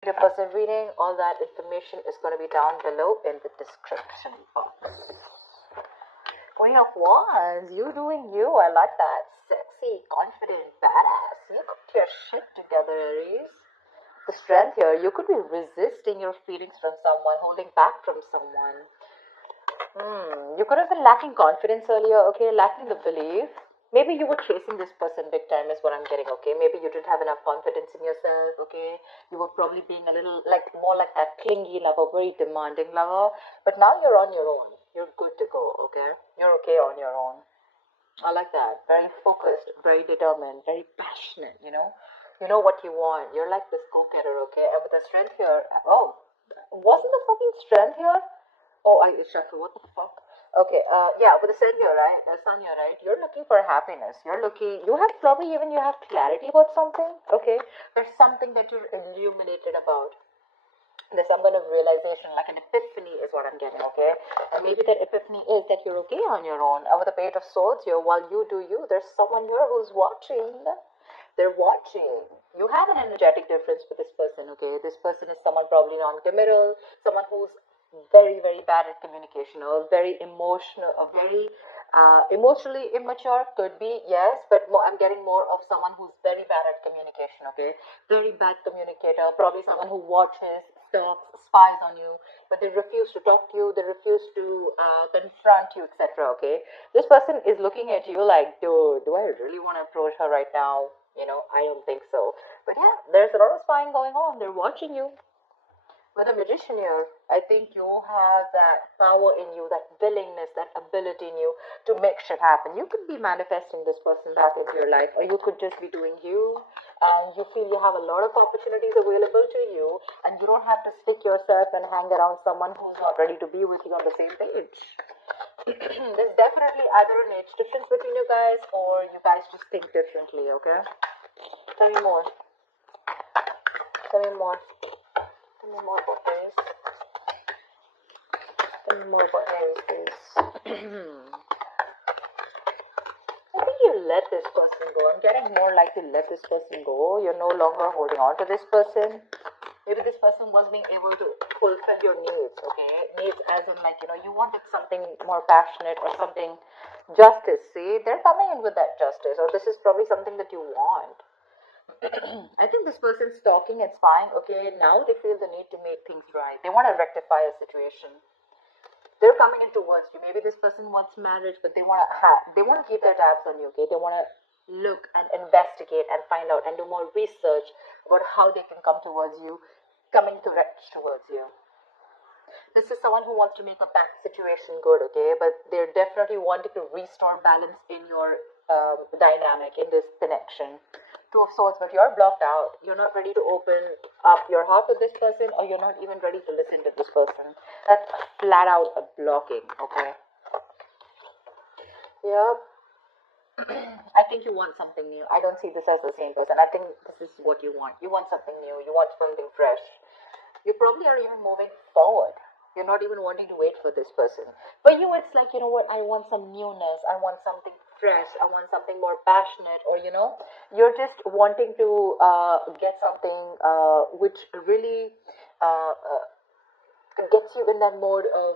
Your person reading, all that information is going to be down below in the description box. Queen of Wands, you doing you. I like that. Sexy, confident, badass. You got your shit together, Aries. The strength here, you could be resisting your feelings from someone, holding back from someone. You could have been lacking confidence earlier, okay, lacking the belief. Maybe you were chasing this person big time, is what I'm getting, okay? Maybe you didn't have enough confidence in yourself, okay? You were probably being a little, like, more like that clingy lover, very demanding lover. But now you're on your own. You're good to go, okay? You're okay on your own. I like that. Very focused, very determined, very passionate, you know? You know what you want. You're like this go-getter, okay? And with the strength here, oh, wasn't the fucking strength here? Oh, I Shaka, what the fuck? Okay, yeah, with the sun here, right? The sun here, right? You're looking for happiness. You're looking, you have probably even you have clarity about something, okay? There's something that you're illuminated about. There's some kind of realization, like an epiphany is what I'm getting, okay? And maybe that epiphany is that you're okay on your own. With the Page of Swords here, while you do you, there's someone here who's watching. They're watching. You have an energetic difference with this person, okay? This person is someone probably non-committal, someone who's very, very bad at communication, or very emotional, or very emotionally immature, could be, yes, but more, I'm getting more of someone who's very bad at communication, okay? Very bad communicator, probably someone who watches, stalks, spies on you, but they refuse to talk to you, they refuse to confront you, etc., okay? This person is looking at you like, dude, do I really want to approach her right now? You know, I don't think so. But yeah, there's a lot of spying going on. They're watching you. With a magician here, I think you have that power in you, that willingness, that ability in you to make shit happen. You could be manifesting this person back into your life, or you could just be doing you. You feel you have a lot of opportunities available to you, and you don't have to stick yourself and hang around someone who's not ready to be with you on the same page. There's definitely either an age difference between you guys, or you guys just think differently, okay? Tell me more. Tell me more. Tell me more about Aries. Tell me more about Aries, please. I think you let this person go. I'm getting more like you let this person go. You're no longer holding on to this person. Maybe this person was being able to fulfill your needs, okay? Needs as in, like, you know, you wanted something more passionate or something justice. See, they're coming in with that justice, or this is probably something that you want. I think this person's talking, it's fine. Okay, now they feel the need to make things right. They want to rectify a situation. They're coming in towards you. Maybe this person wants marriage, but they want to keep their tabs on you. Okay, they want to look and investigate and find out and do more research about how they can come towards you, coming to towards you. This is someone who wants to make a bad situation good, okay? But they're definitely wanting to restore balance in your dynamic, in this connection. Two of Swords, but you're blocked out. You're not ready to open up your heart to this person, or you're not even ready to listen to this person. That's flat out a blocking, okay? Yep. I think you want something new. I don't see this as the same person. I think this is what you want. You want something new. You want something fresh. You probably are even moving forward. You're not even wanting to wait for this person. For you, it's like, you know what, I want some newness. I want something fresh. I want something more passionate. Or, you know, you're just wanting to get something which really uh, uh, gets you in that mode of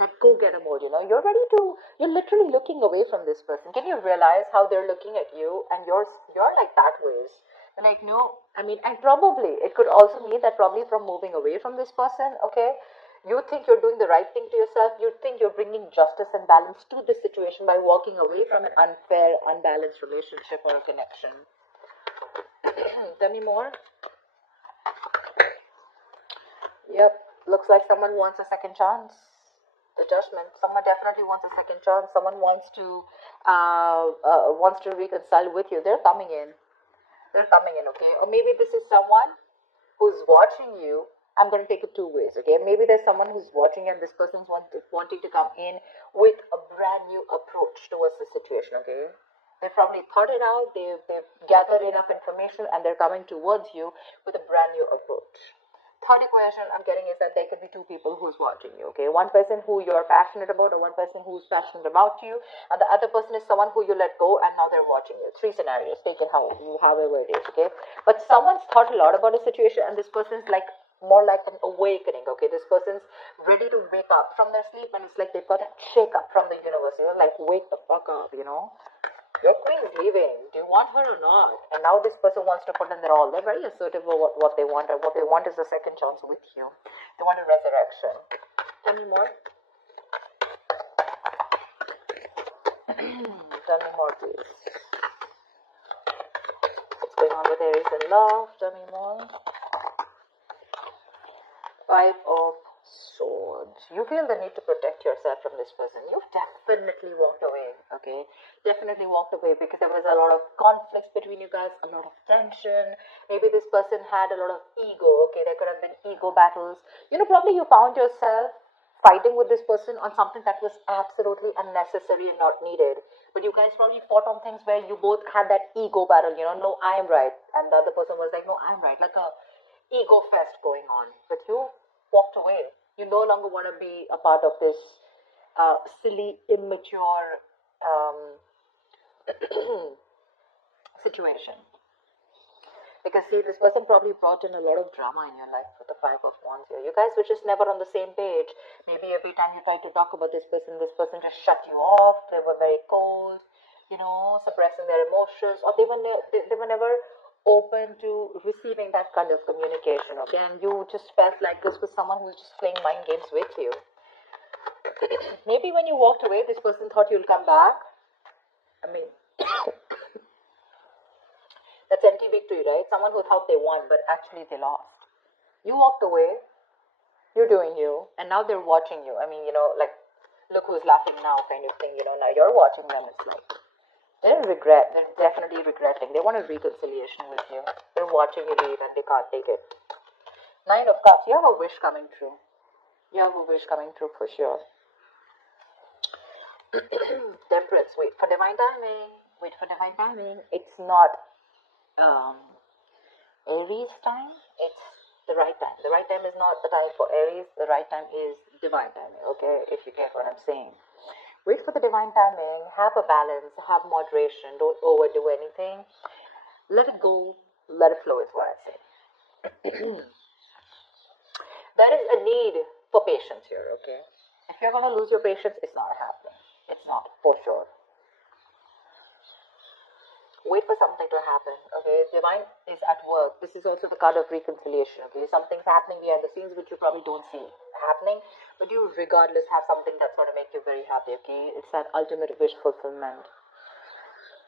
that go-getter mode. You know, you're literally looking away from this person. Can you realize how they're looking at you, and you're like that ways. You're like, no, I mean, and probably it could also mean that probably from moving away from this person, okay, you think you're doing the right thing to yourself. You think you're bringing justice and balance to this situation by walking away from an unfair, unbalanced relationship or a connection. Tell me more. Yep, looks like someone wants a second chance. The Judgment. Someone definitely wants a second chance. Someone wants to reconcile with you. They're coming in. They're coming in, okay? Or maybe this is someone who's watching you. I'm going to take it two ways, okay? Maybe there's someone who's watching and this person's wanting to come in with a brand new approach towards the situation, okay? They've probably thought it out, they've gathered enough information, and they're coming towards you with a brand new approach. Third equation I'm getting is that there could be two people who's watching you, okay? One person who you're passionate about, or one person who's passionate about you, and the other person is someone who you let go and now they're watching you. Three scenarios, take it however it is, okay? But someone's thought a lot about a situation, and this person's like more like an awakening, okay? This person's ready to wake up from their sleep, and it's like they've got a shake up from the universe, you know, like wake the fuck up, you know? Your queen is leaving. Do you want her or not? And now this person wants to put in their all. They're very assertive about what they want, and what they want is a second chance with you. They want a resurrection. Tell me more. Tell me more, please. What's going on with Aries in love? Tell me more. Five of Swords. You feel the need to protect yourself from this person. You've definitely walked away, okay? Definitely walked away because there was a lot of conflicts between you guys, a lot of tension. Maybe this person had a lot of ego, okay? There could have been ego battles. You know, probably you found yourself fighting with this person on something that was absolutely unnecessary and not needed. But you guys probably fought on things where you both had that ego battle, you know, no, I am right. And the other person was like, no, I'm right. Like a ego fest going on. But you walked away. You no longer want to be a part of this silly, immature situation. Because see, this person probably brought in a lot of drama in your life with the Five of Wands here. You guys were just never on the same page. Maybe every time you tried to talk about this person just shut you off. They were very cold, you know, suppressing their emotions, or they were never open to receiving that kind of communication. Okay, and you just felt like this was someone who was just playing mind games with you. Maybe when you walked away, this person thought you'll come back. I mean, that's empty victory, right? Someone who thought they won, but actually they lost. You walked away, you're doing you, and now they're watching you. I mean, you know, like, look who's laughing now kind of thing, you know, now you're watching them. It's like, they're definitely regretting. They want a reconciliation with you. They're watching you leave and they can't take it. Nine of Cups, you have a wish coming true. You have a wish coming true for sure. Temperance, wait for divine timing. Wait for divine timing. It's not Aries time, it's the right time. The right time is not the time for Aries. The right time is divine timing, okay? If you get what I'm saying. Wait for the divine timing, have a balance, have moderation, don't overdo anything. Let it go, let it flow is what I say. There is a need for patience here, okay? If you're going to lose your patience, it's not happening. It's not, for sure. Wait for something to happen, okay? Divine is at work. This is also the card of reconciliation, okay? Something's happening behind the scenes which you probably don't see happening, but you regardless have something that's going to make you very happy, okay? It's that ultimate wish fulfillment.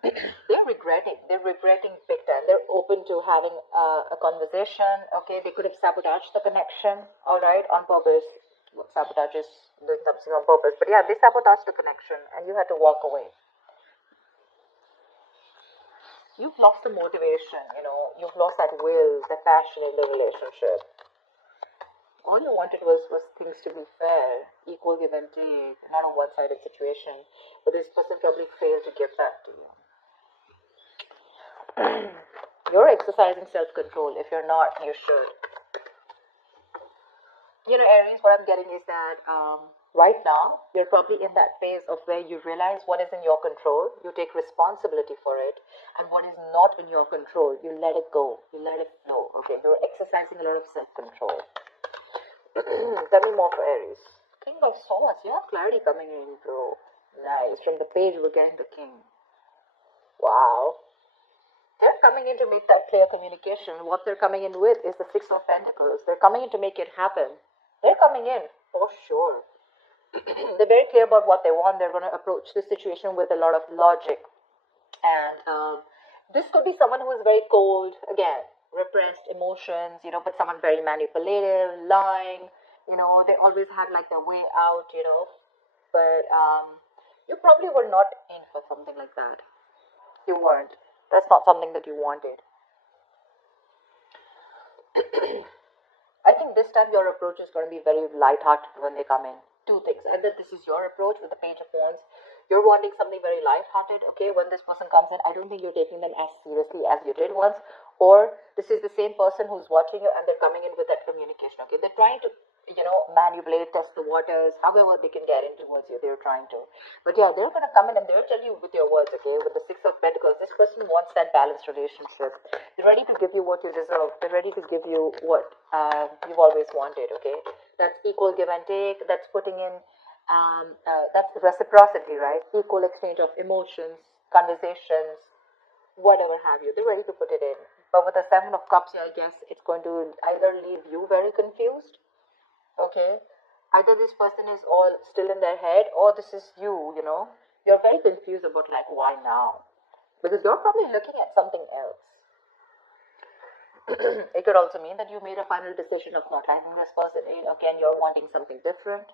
They're regretting big time. They're open to having a conversation, okay? They could have sabotaged the connection, all right, on purpose. Sabotage is doing something on purpose, but yeah, they sabotaged the connection and you had to walk away. You've lost the motivation, you know, you've lost that will, the passion in the relationship. All you wanted was things to be fair, equal give and take, not a one-sided situation. But this person probably failed to give that to you. You're exercising self-control. If you're not, you should. You know, Aries, what I'm getting is that right now, you're probably in that phase of where you realize what is in your control, you take responsibility for it, and what is not in your control, you let it go, you let it flow, okay? You're exercising a lot of self-control. Tell me more for Aries. King of Swords, you have clarity coming in, bro. Nice. From the page, we're getting the King. Wow. They're coming in to make that clear communication. What they're coming in with is the Six of Pentacles. They're coming in to make it happen. They're coming in, for sure. They're very clear about what they want. They're going to approach this situation with a lot of logic. And this could be someone who is very cold, again, repressed emotions, you know, but someone very manipulative, lying, you know, they always had like their way out, you know. But you probably were not in for something like that. You weren't. That's not something that you wanted. I think this time your approach is going to be very light-hearted when they come in. Two things. Either this is your approach with the Page of Wands. You're wanting something very light-hearted, okay? When this person comes in, I don't think you're taking them as seriously as you did once. Or this is the same person who's watching you and they're coming in with that communication, okay? They're trying to, manipulate, test the waters, however they can get in towards you, they're trying to. But yeah, they're going to come in and they'll tell you with your words, okay? With the Six of Pentacles, this person wants that balanced relationship. They're ready to give you what you deserve. They're ready to give you what you've always wanted, okay? That's equal give and take. That's putting in, that's reciprocity, right? Equal exchange of emotions, conversations, whatever have you. They're ready to put it in. But with the Seven of Cups here, I guess it's going to either leave you very confused, okay? Either this person is all still in their head, or this is you. You're very confused about, like, why now? Because you're probably looking at something else. It could also mean that you made a final decision of not liking this person. Again, you're wanting something different.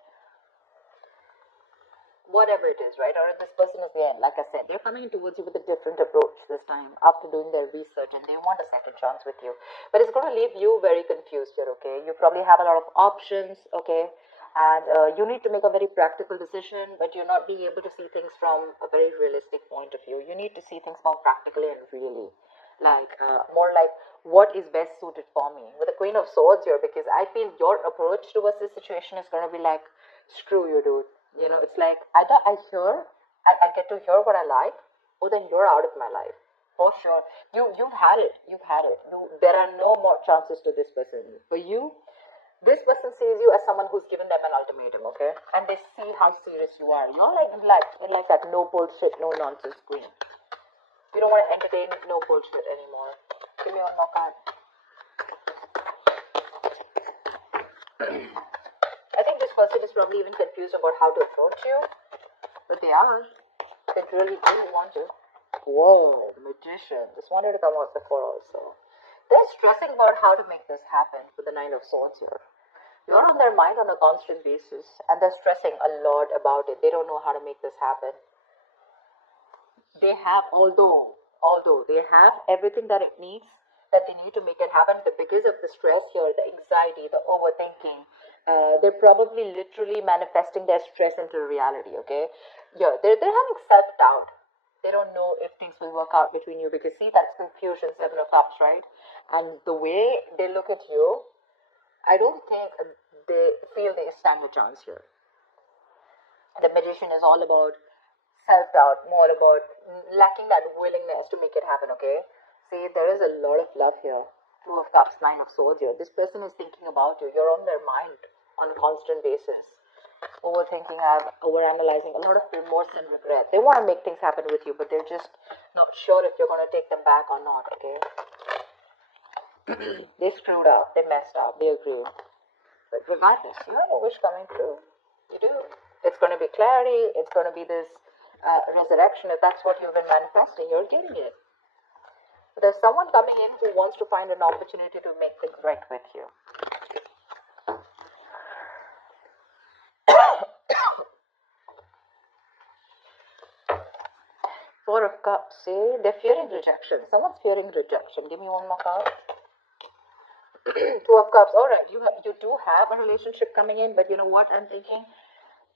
Whatever it is, right? Or this person is there, like I said, they're coming towards you with a different approach this time after doing their research, and they want a second chance with you. But it's going to leave you very confused here, okay? You probably have a lot of options, okay? And you need to make a very practical decision, but you're not being able to see things from a very realistic point of view. You need to see things more practically and really, like, more like what is best suited for me. With the Queen of Swords here, because I feel your approach towards this situation is going to be like, screw you, dude. It's like either I get to hear what I like, or then you're out of my life. For sure. You've had it. You've had it. There are no more chances to this person. For you, this person sees you as someone who's given them an ultimatum, okay? And they see how serious you are. You're like that no bullshit, no nonsense queen. You don't want to entertain no bullshit anymore. Give me one more card. I think this person is probably even confused about how to approach you, but they are. They really do want to. Whoa, the Magician. This wanted to come out before also. They're stressing about how to make this happen with the Nine of Swords here. You're on their mind on a constant basis, and they're stressing a lot about it. They don't know how to make this happen. They have, although they have everything that it needs, that they need to make it happen, but because of the stress here, the anxiety, the overthinking, they're probably literally manifesting their stress into reality, okay? Yeah, they're having self-doubt. They don't know if things will work out between you, because see, that's confusion, Seven of Cups, right? And the way they look at you, I don't think they feel they stand a chance here. The Magician is all about self-doubt, more about lacking that willingness to make it happen, okay? See, there is a lot of love here. Two of Cups, Nine of Swords here. This person is thinking about you. You're on their mind on a constant basis. Overthinking, overanalyzing, a lot of remorse and regret. They want to make things happen with you, but they're just not sure if you're going to take them back or not, okay? They screwed up. They messed up. They agree. But regardless, you have a wish coming true. You do. It's going to be clarity. It's going to be this resurrection. If that's what you've been manifesting, you're getting it. But there's someone coming in who wants to find an opportunity to make things right with you. Four of Cups. See, they're fearing rejection. Someone's fearing rejection. Give me one more card. Two of Cups. All right, you do have a relationship coming in, but you know what I'm thinking?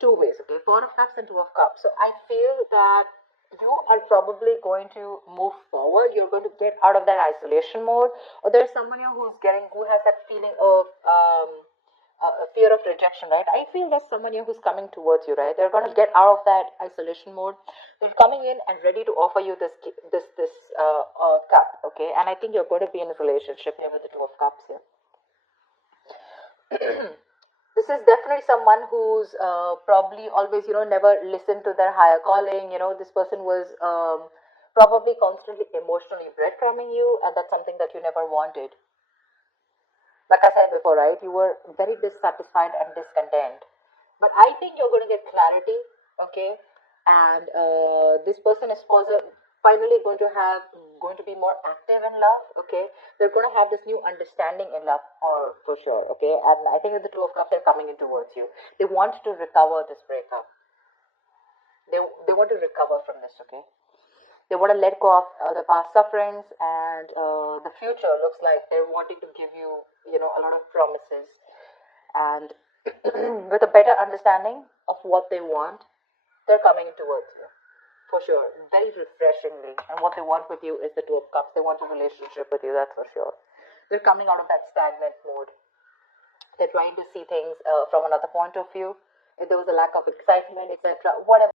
Two ways, okay? Four of Cups and Two of Cups. So I feel that you are probably going to move forward. You're going to get out of that isolation mode, or there's someone here who has that feeling of a fear of rejection, right? I feel there's someone here who's coming towards you, right? They're going to get out of that isolation mode. They're coming in and ready to offer you this cup, okay? And I think you're going to be in a relationship here with the Two of Cups here. This is definitely someone who's probably always, never listened to their higher calling. This person was probably constantly emotionally breadcrumbing you, and that's something that you never wanted. Like I said before, right? You were very dissatisfied and discontent. But I think you're going to get clarity, okay? And this person is finally going to be more active in love, okay? They're going to have this new understanding in love, or for sure, okay? And I think with the Two of Cups, they're coming in towards you. They want to recover this breakup. They want to recover from this, okay? They want to let go of the past sufferings, and the future looks like they're wanting to give you, a lot of promises. And with a better understanding of what they want, they're coming towards you. for sure, very refreshingly. And what they want with you is the Two of Cups. They want a relationship with you, that's for sure. They're coming out of that stagnant mode. They're trying to see things from another point of view. If there was a lack of excitement, etc., whatever.